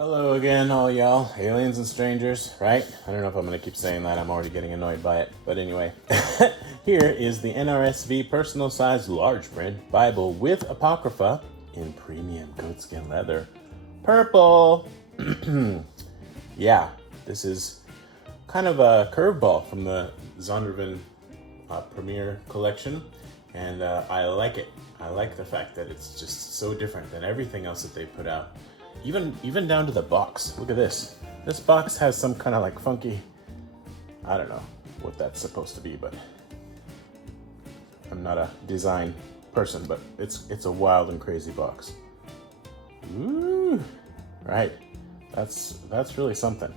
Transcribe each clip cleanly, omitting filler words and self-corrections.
Hello again, all y'all, aliens and strangers, right? I don't know if I'm going to keep saying that. I'm already getting annoyed by it. But anyway, here is the NRSV personal size large print Bible with Apocrypha in premium goatskin leather. Purple! Yeah, this is kind of a curveball from the Zondervan Premier collection. And I like it. I like the fact that it's just so different than everything else that they put out. Even down to the box. Look at this. This box has some kind of like funky, I don't know what that's supposed to be, but I'm not a design person, but it's a wild and crazy box. Ooh, right. That's really something.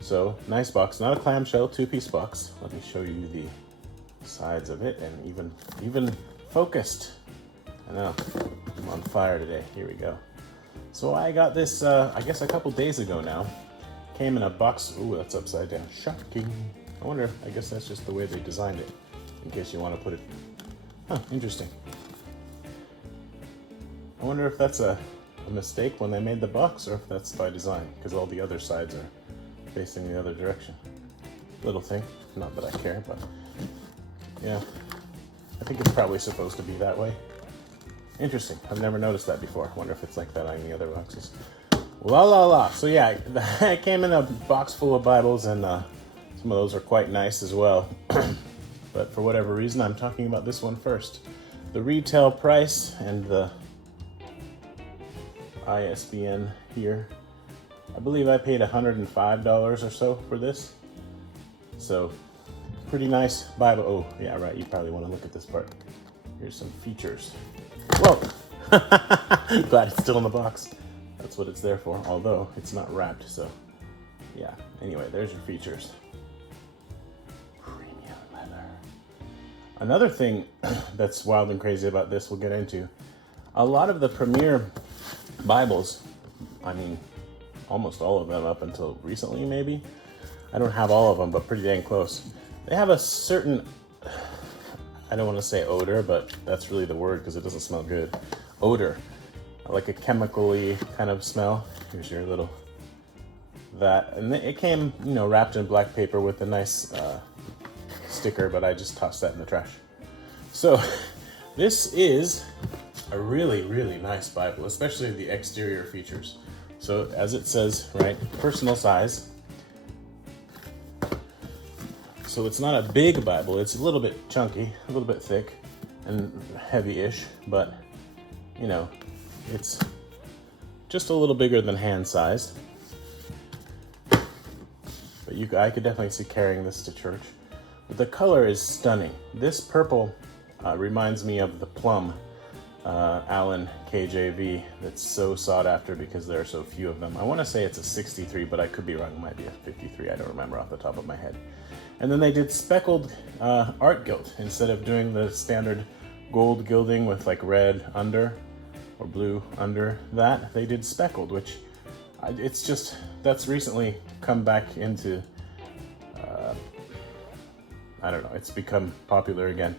So nice box, not a clamshell, two-piece box. Let me show you the sides of it, and even focused. I know, I'm on fire today. Here we go. So I got this, I guess a couple days ago now. Came in a box. Ooh, that's upside down. Shocking. I wonder, I guess that's just the way they designed it. In case you want to put it. Huh, interesting. I wonder if that's a mistake when they made the box, or if that's by design, because all the other sides are facing the other direction. Little thing. Not that I care, but yeah. I think it's probably supposed to be that way. Interesting. I've never noticed that before. Wonder if it's like that on the other boxes. La la la. So yeah, I came in a box full of Bibles, and some of those are quite nice as well. But for whatever reason, I'm talking about this one first. The retail price and the ISBN here. I believe I paid $105 or so for this. So pretty nice Bible. Oh yeah, right. You probably want to look at this part. Here's some features. Whoa! Glad it's still in the box. That's what it's there for, although it's not wrapped, so yeah. Anyway, there's your features. Premium leather. Another thing that's wild and crazy about this we'll get into. A lot of the Premier Bibles, I mean, almost all of them up until recently maybe. I don't have all of them, but pretty dang close. They have a certain, I don't want to say odor, but that's really the word because it doesn't smell good. Odor, like a chemically kind of smell. Here's your little, that. And it came, wrapped in black paper with a nice sticker, but I just tossed that in the trash. So this is a really, really nice Bible, especially the exterior features. So as it says, right, personal size. So it's not a big Bible, it's a little bit chunky, a little bit thick and heavy-ish, but it's just a little bigger than hand-sized. But I could definitely see carrying this to church. But the color is stunning. This purple reminds me of the plum Allen KJV that's so sought after because there are so few of them. I want to say it's a 63, but I could be wrong. It might be a 53. I don't remember off the top of my head. And then they did speckled art gilt instead of doing the standard gold gilding with like red under or blue under that. They did speckled, which that's recently come back into, I don't know, it's become popular again.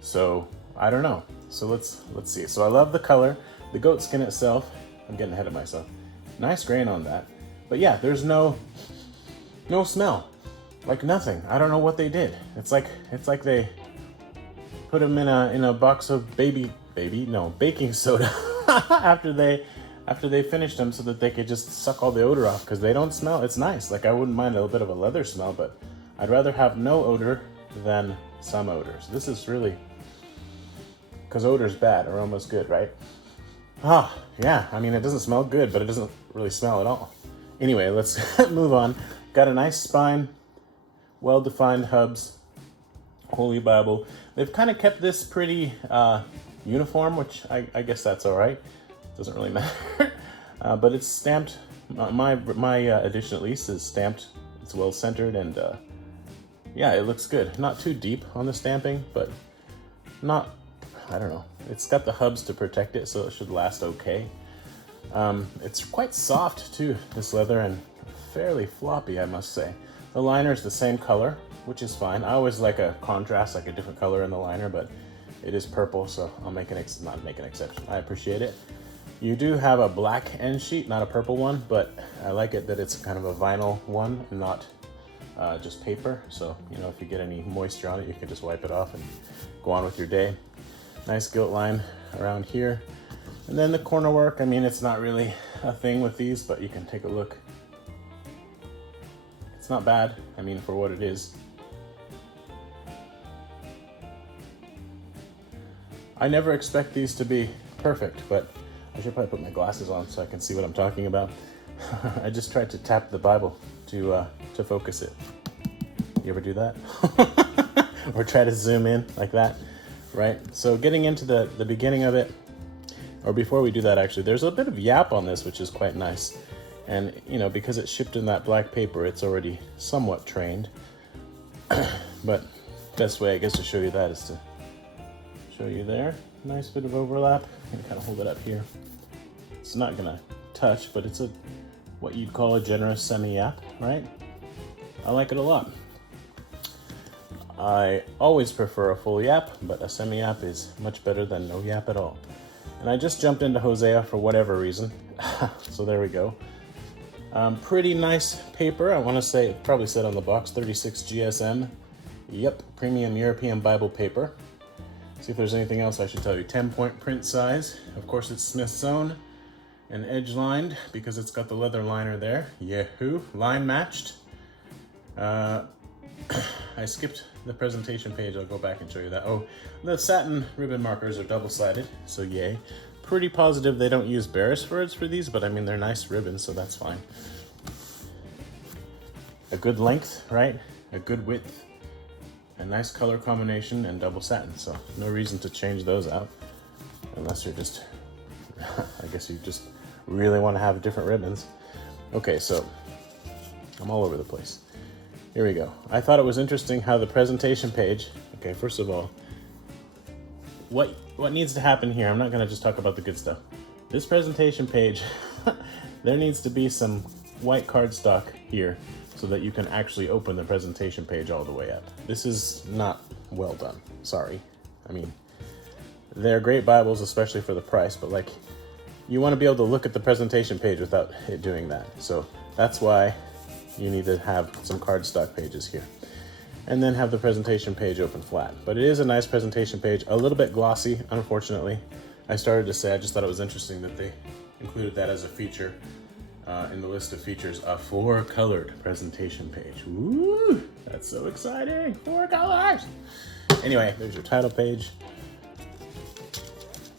So I don't know. So let's see. So I love the color, the goat skin itself. I'm getting ahead of myself. Nice grain on that. But yeah, there's no smell. Like nothing. I don't know what they did. It's like they put them in a box of baking soda after they finished them so that they could just suck all the odor off, because they don't smell. It's nice. Like I wouldn't mind a little bit of a leather smell, but I'd rather have no odor than some odors. This is really, because odor's bad or almost good, right? Yeah. I mean, it doesn't smell good, but it doesn't really smell at all. Anyway, let's move on. Got a nice spine. Well-defined hubs, Holy Bible. They've kind of kept this pretty uniform, which I guess that's all right. Doesn't really matter. But it's stamped. My edition at least is stamped. It's well-centered, and yeah, it looks good. Not too deep on the stamping, but not, I don't know. It's got the hubs to protect it, so it should last okay. It's quite soft too, this leather, and fairly floppy, I must say. The liner is the same color, which is fine. I always like a contrast, like a different color in the liner, but it is purple, so I'll not make an exception. I appreciate it. You do have a black end sheet, not a purple one, but I like it that it's kind of a vinyl one and not just paper. So, you know, if you get any moisture on it, you can just wipe it off and go on with your day. Nice gilt line around here. And then the corner work, I mean, it's not really a thing with these, but you can take a look. It's not bad, I mean, for what it is. I never expect these to be perfect, but I should probably put my glasses on so I can see what I'm talking about. I just tried to tap the Bible to focus it. You ever do that? Or try to zoom in like that, right? So getting into the beginning of it, or before we do that actually, there's a bit of yap on this, which is quite nice. And, you know, because it's shipped in that black paper, it's already somewhat trained. But best way, I guess, to show you that is to show you there. Nice bit of overlap. I'm gonna kind of hold it up here. It's not gonna touch, but it's what you'd call a generous semi-yap, right? I like it a lot. I always prefer a full yap, but a semi-yap is much better than no yap at all. And I just jumped into Hosea for whatever reason. So there we go. Pretty nice paper. I want to say, it probably said on the box, 36 GSM. Yep, premium European Bible paper. See if there's anything else I should tell you. 10-point print size. Of course, it's Smith's Own and edge lined because it's got the leather liner there. Yahoo! Line matched. I skipped the presentation page. I'll go back and show you that. Oh, the satin ribbon markers are double-sided, so yay. Pretty positive they don't use Beresfords for these, but I mean, they're nice ribbons, so that's fine. A good length, right? A good width. A nice color combination and double satin, so no reason to change those out. Unless you're just, I guess you just really want to have different ribbons. Okay, so I'm all over the place. Here we go. I thought it was interesting how the presentation page, okay, first of all, what needs to happen here, I'm not gonna just talk about the good stuff. This presentation page, there needs to be some white cardstock here so that you can actually open the presentation page all the way up. This is not well done, sorry. I mean, they're great Bibles, especially for the price, but like, you wanna be able to look at the presentation page without it doing that. So that's why you need to have some cardstock pages here. And then have the presentation page open flat. But it is a nice presentation page, a little bit glossy, unfortunately. I started to say, I just thought it was interesting that they included that as a feature in the list of features, a 4-colored presentation page. Woo, that's so exciting, 4 colors. Anyway, there's your title page.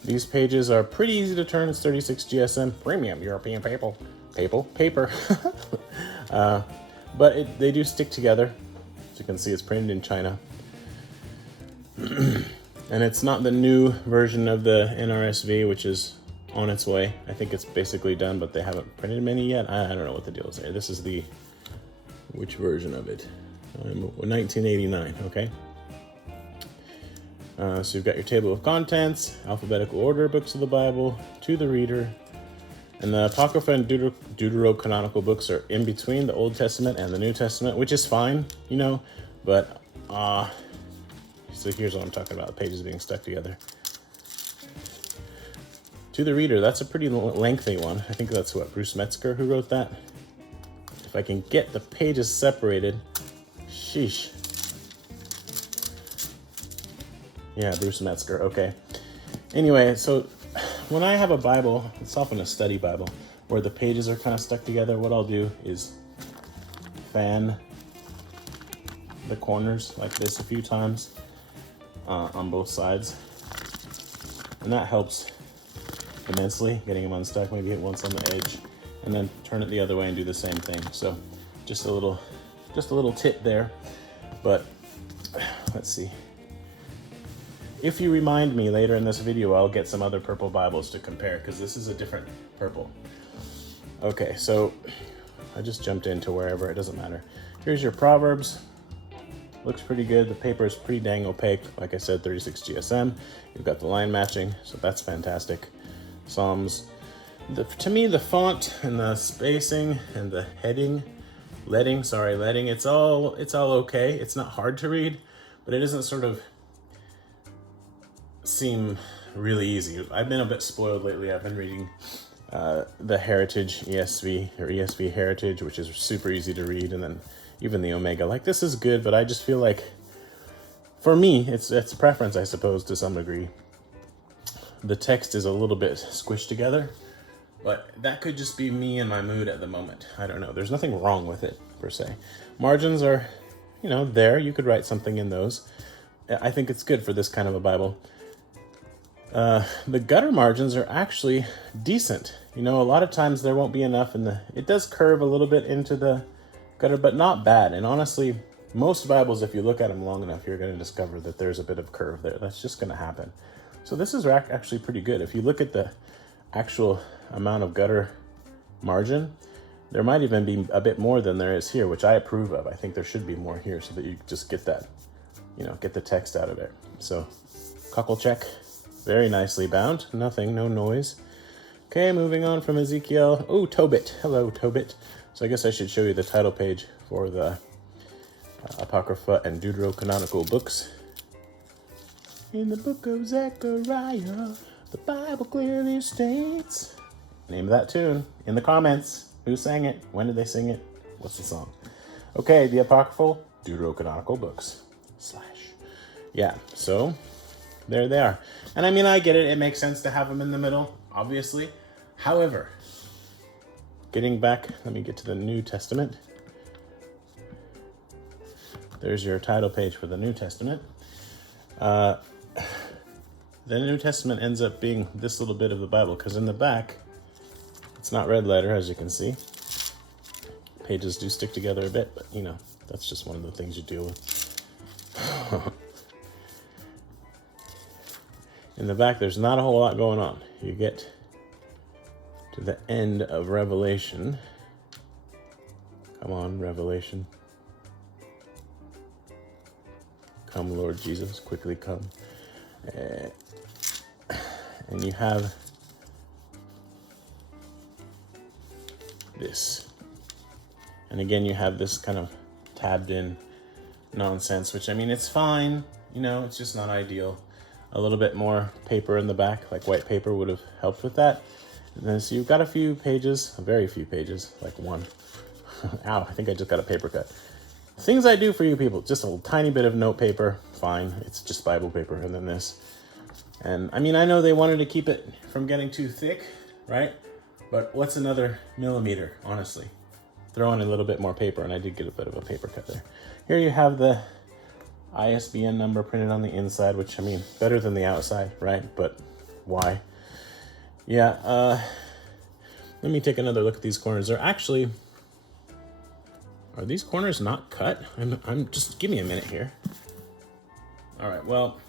These pages are pretty easy to turn. It's 36 GSM, premium European paper. But they do stick together. As you can see, it's printed in China. And it's not the new version of the NRSV, which is on its way. I think it's basically done, but they haven't printed many yet. I don't know what the deal is there. This is which version of it? 1989, okay? So you've got your table of contents, alphabetical order, books of the Bible, to the reader. And the Apocrypha and Deuterocanonical books are in between the Old Testament and the New Testament, which is fine, you know, but, so here's what I'm talking about, the pages being stuck together. To the reader, that's a pretty lengthy one. I think that's Bruce Metzger who wrote that. If I can get the pages separated, sheesh. Yeah, Bruce Metzger, okay. Anyway, so when I have a Bible, it's often a study Bible, where the pages are kind of stuck together, what I'll do is fan the corners like this a few times on both sides. And that helps immensely, getting them unstuck. Maybe hit once on the edge and then turn it the other way and do the same thing. So just a little tip there. But let's see. If you remind me later in this video, I'll get some other purple Bibles to compare, because this is a different purple. Okay, so I just jumped into wherever, it doesn't matter. Here's your Proverbs. Looks pretty good. The paper is pretty dang opaque. Like I said, 36 GSM. You've got the line matching, so that's fantastic. Psalms. To me, the font and the spacing and the leading, it's all okay. It's not hard to read, but it doesn't sort of seem really easy. I've been a bit spoiled lately. I've been reading the Heritage ESV, or ESV Heritage, which is super easy to read, and then even the Omega. Like, this is good, but I just feel like, for me, it's preference, I suppose, to some degree. The text is a little bit squished together, but that could just be me and my mood at the moment. I don't know. There's nothing wrong with it, per se. Margins are, there. You could write something in those. I think it's good for this kind of a Bible. The gutter margins are actually decent. A lot of times there won't be enough it does curve a little bit into the gutter, but not bad. And honestly, most Bibles, if you look at them long enough, you're going to discover that there's a bit of curve there. That's just going to happen. So this is actually pretty good. If you look at the actual amount of gutter margin, there might even be a bit more than there is here, which I approve of. I think there should be more here so that you just get that, get the text out of there. So, cockle check, very nicely bound, nothing, no noise. Okay, moving on from Ezekiel. Oh, Tobit. Hello, Tobit. So I guess I should show you the title page for the Apocrypha and Deuterocanonical books. In the book of Zechariah, the Bible clearly states. Name of that tune in the comments. Who sang it? When did they sing it? What's the song? Okay, the Apocryphal Deuterocanonical books. / Yeah, so there they are. And I mean, I get it. It makes sense to have them in the middle, obviously. However, getting back, let me get to the New Testament. There's your title page for the New Testament. The New Testament ends up being this little bit of the Bible, because in the back, it's not red letter, as you can see. Pages do stick together a bit, but that's just one of the things you deal with. In the back, there's not a whole lot going on. You get to the end of Revelation. Come on, Revelation. Come, Lord Jesus, quickly come. And you have this. And again, you have this kind of tabbed in nonsense, which, I mean, it's fine. It's just not ideal. A little bit more paper in the back, like white paper, would have helped with that. And then so you've got a few pages, very few pages, like one. Ow, I think I just got a paper cut. Things I do for you people, just a tiny bit of note paper, fine. It's just Bible paper, and then this. And I mean, I know they wanted to keep it from getting too thick, right? But what's another millimeter, honestly? Throw in a little bit more paper, and I did get a bit of a paper cut there. Here you have the ISBN number printed on the inside, which, I mean, better than the outside, right? But why? Yeah, let me take another look at these corners. They're actually, are these corners not cut? I'm just, give me a minute here. All right, well,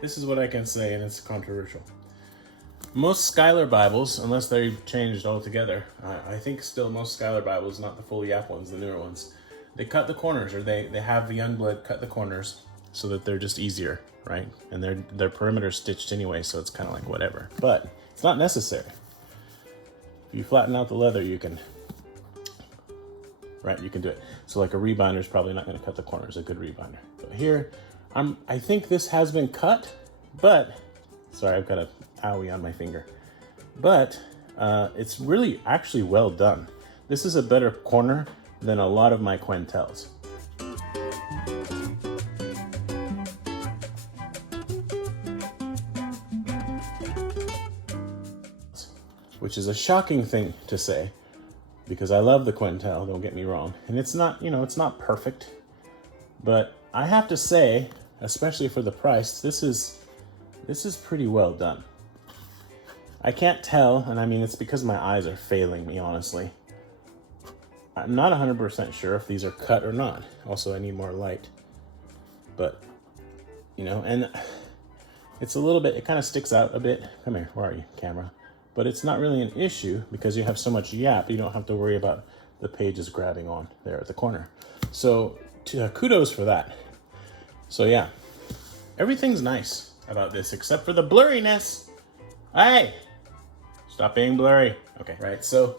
this is what I can say, and it's controversial. Most Schuyler Bibles, unless they're changed altogether, I think still most Schuyler Bibles, not the full Yap ones, the newer ones, they cut the corners, or they have the Youngblood cut the corners so that they're just easier, right? And they're perimeter stitched anyway, so it's kind of like whatever. But it's not necessary. If you flatten out the leather, you can, right? You can do it. So like a rebinder is probably not going to cut the corners, a good rebinder. But here, I think this has been cut, but sorry, I've got a owie on my finger. But it's really actually well done. This is a better corner than a lot of my Quentels. Which is a shocking thing to say, because I love the Quentel, don't get me wrong. And it's not, it's not perfect, but I have to say, especially for the price, this is pretty well done. I can't tell, and I mean, it's because my eyes are failing me, honestly. I'm not 100% sure if these are cut or not. Also, I need more light. But, and it's a little bit, it kind of sticks out a bit. Come here, where are you, camera? But it's not really an issue because you have so much yap, you don't have to worry about the pages grabbing on there at the corner. So, kudos for that. So yeah, everything's nice about this except for the blurriness. Hey, stop being blurry. Okay, right, so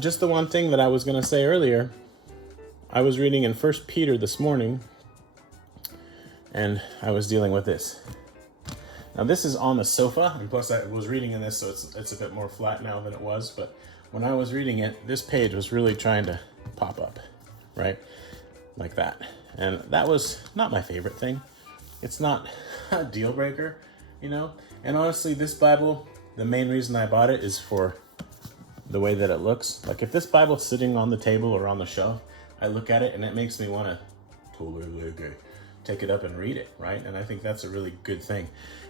just the one thing that I was gonna say earlier, I was reading in 1 Peter this morning, and I was dealing with this. Now this is on the sofa, and plus I was reading in this, so it's a bit more flat now than it was, but when I was reading it, this page was really trying to pop up, right? Like that. And that was not my favorite thing. It's not a deal breaker, you know? And honestly, this Bible, the main reason I bought it is for the way that it looks. Like if this Bible's sitting on the table or on the shelf, I look at it and it makes me want to take it up and read it, right? And I think that's a really good thing.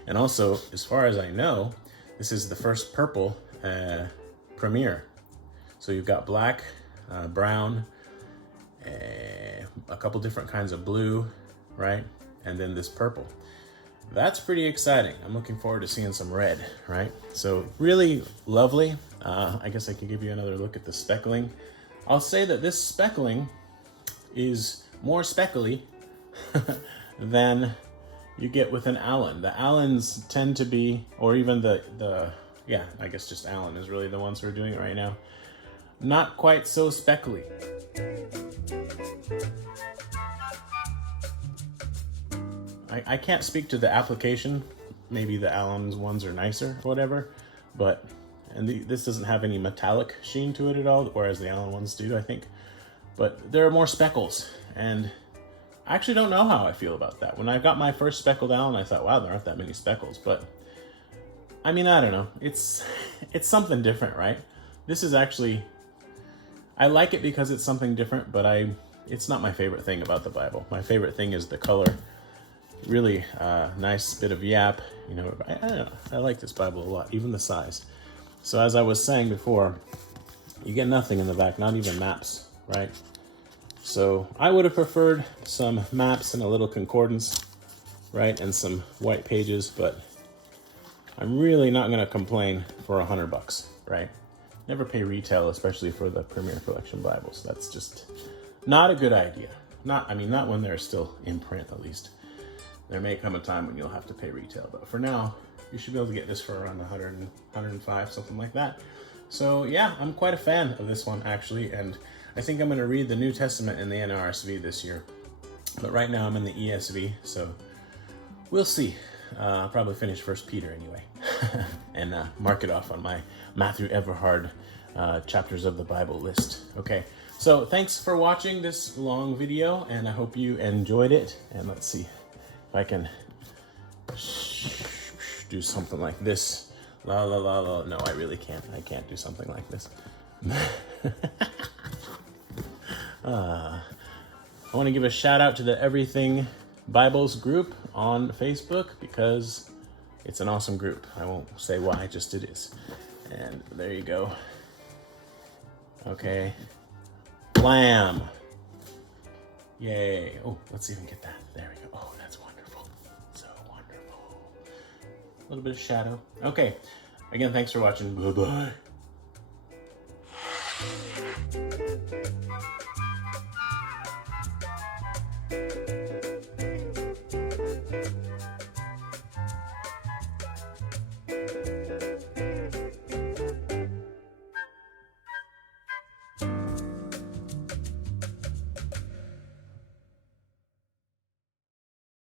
And also, as far as I know, this is the first purple premiere. So you've got black, brown, a couple different kinds of blue, right? And then this purple. That's pretty exciting. I'm looking forward to seeing some red, right? So really lovely. I guess I could give you another look at the speckling. I'll say that this speckling is more speckly than you get with an Allen. The Allens tend to be, or even yeah, I guess just Allen is really the ones who are doing it right now. Not quite so speckly. I can't speak to the application. Maybe the Allen's ones are nicer or whatever, but, and this doesn't have any metallic sheen to it at all, whereas the Allen ones do, I think. But there are more speckles, and I actually don't know how I feel about that. When I got my first speckled Allen, I thought, wow, there aren't that many speckles, but I mean, I don't know. It's something different, right? This is actually, I like it because it's something different, but it's not my favorite thing about the Bible. My favorite thing is the color. Really nice bit of yap, you know. I don't know, I like this Bible a lot, even the size. So as I was saying before, you get nothing in the back, not even maps, right? So I would have preferred some maps and a little concordance, right, and some white pages, but I'm really not going to complain for $100, right? Never pay retail, especially for the Premier Collection Bibles. That's just not a good idea. Not when they're still in print, at least. There may come a time when you'll have to pay retail, but for now, you should be able to get this for around 100, 105, something like that. So yeah, I'm quite a fan of this one actually, and I think I'm going to read the New Testament in the NRSV this year. But right now I'm in the ESV, so we'll see. I'll probably finish 1 Peter anyway, and mark it off on my Matthew Everhard chapters of the Bible list. Okay, so thanks for watching this long video, and I hope you enjoyed it. And let's see if I can do something like this. La la la la. No, I really can't. I can't do something like this. I want to give a shout out to the Everything Bibles group on Facebook because it's an awesome group. I won't say why, just it is. And there you go. Okay. Blam. Yay. Oh, let's even get that. There we go. Oh, that's wonderful. So wonderful. A little bit of shadow. Okay. Again, thanks for watching. Bye-bye.